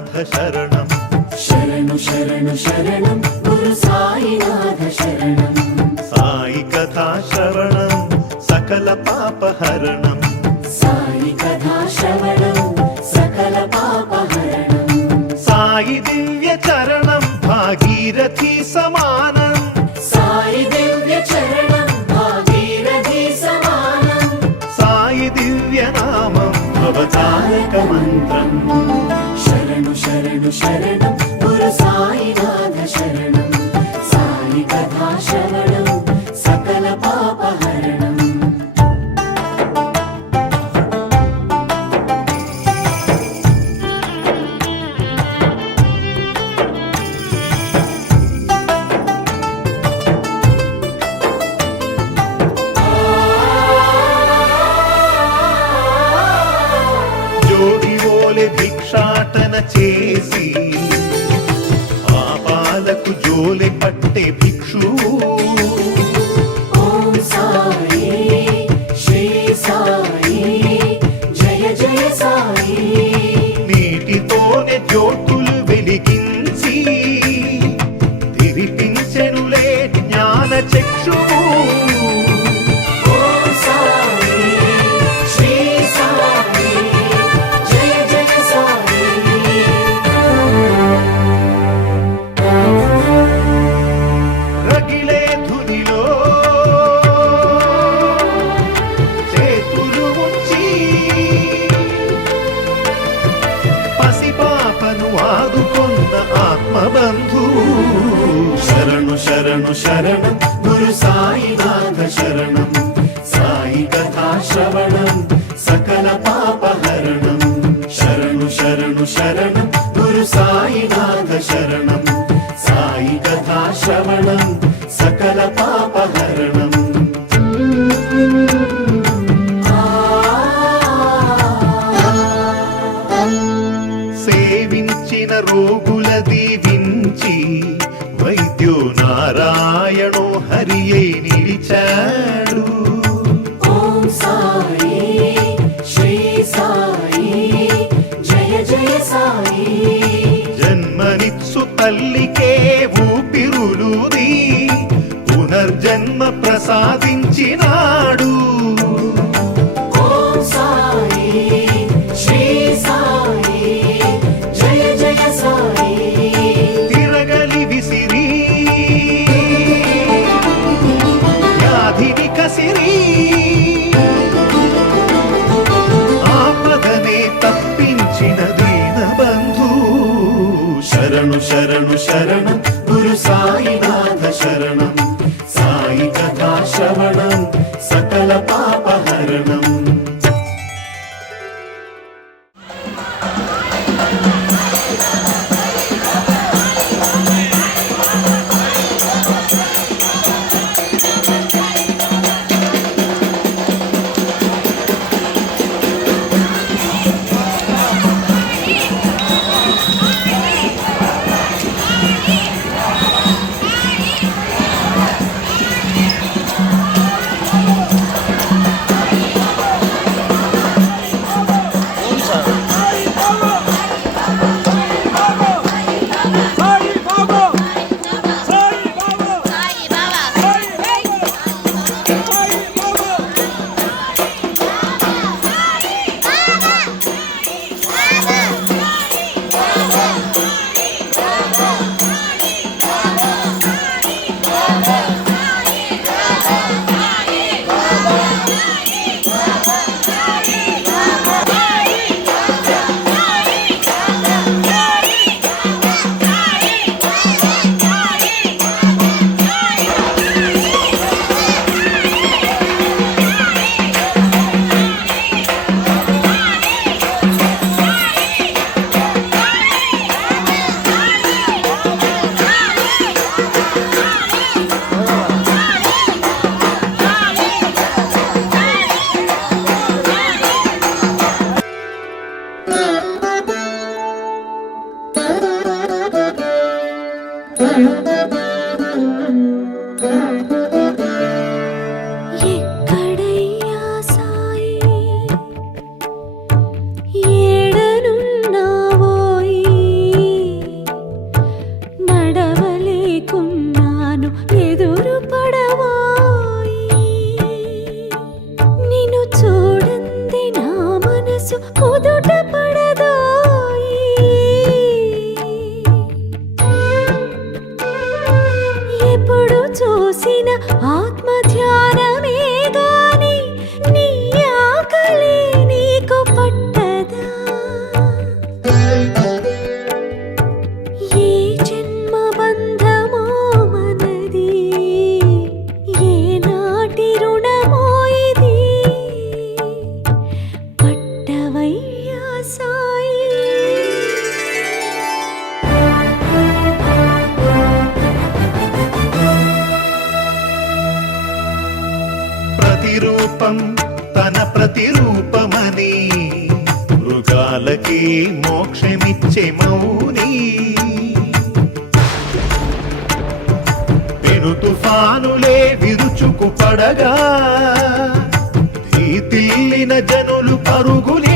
సాయినాథ శరణం శరణు శరణు శరణం గురు సాయినాథ శరణం సాయి కథా శ్రవణం సకల పాపహరణం సాయి కథా శ్రవణం సకల పాపహరణం సాయి దివ్య చరణం భాగీరథి సమానం సాయి దివ్య చరణం భాగీరథి సమానం సాయి దివ్య నామం అవతారక మంత్రం శరణు శరణు శరణం గురు సాయినాథ శరణం సాయి కథా శ్రవణం సకల పాపహరణం జోగివోలె భిక్షాటన చేసి పాపాలకు జోలె పట్టే భిక్షువు ఓం సాయి శ్రీ సాయి జయ జయ సాయి నీటితోనే జ్యోతులు వెలిగించి తిరిపించెనులే జ్ఞాన చక్షువు ఓం సాయి శ్రీ సాయి జయ జయ సాయి రగిలే ధునిలో చేతులు ఉంచి పసిపాపను ఆదుకొన్న ఆత్మబంధు శరణు శరణు శరణం గురు సాయినాథ శరణం సాయి కథా శ్రవణం సకల పాపహరణం శరణు శరణు శరణం గురు సాయినాథ శరణం సాయి కథా శ్రవణం సకల పాపహరణం సేవించిన రోగుల దీవించి వైద్యో నారాయణో హరియే నిలిచాడు ఓం సాయి శ్రీ సాయి జయ జయ సాయి జన్మనిత్సు తల్లికే ఊపిరులుది పునర్జన్మ ప్రసాదించినాడు ఓం సాయి శ్రీ సాయి జయ జయ సాయి తిరగలి విసిరి వ్యాధిని కసిరి ఆపదనే తప్పించిన దీనబంధు శరణు శరణు శరణం గురు సాయినాథ శరణం సాయి కథా శ్రవణం సకల పాపహరణం ఎక్కడయ్యా సాయి ఏడనున్నావోయి ఆత్మ ధ్యానమే గాని నీ ఆకలి నీకు పట్టదా ఏ జన్మ బంధమో మనది ఏ నాటి రుణమో ఇది పట్టవయ్యా సాయి ప్రతిరూపం తన ప్రతిరూపమని మృగాలకి మోక్షమిచ్చే మౌని పెను తుఫానులే విరుచుకు పడగా భీతిల్లిన జనులు పరుగులి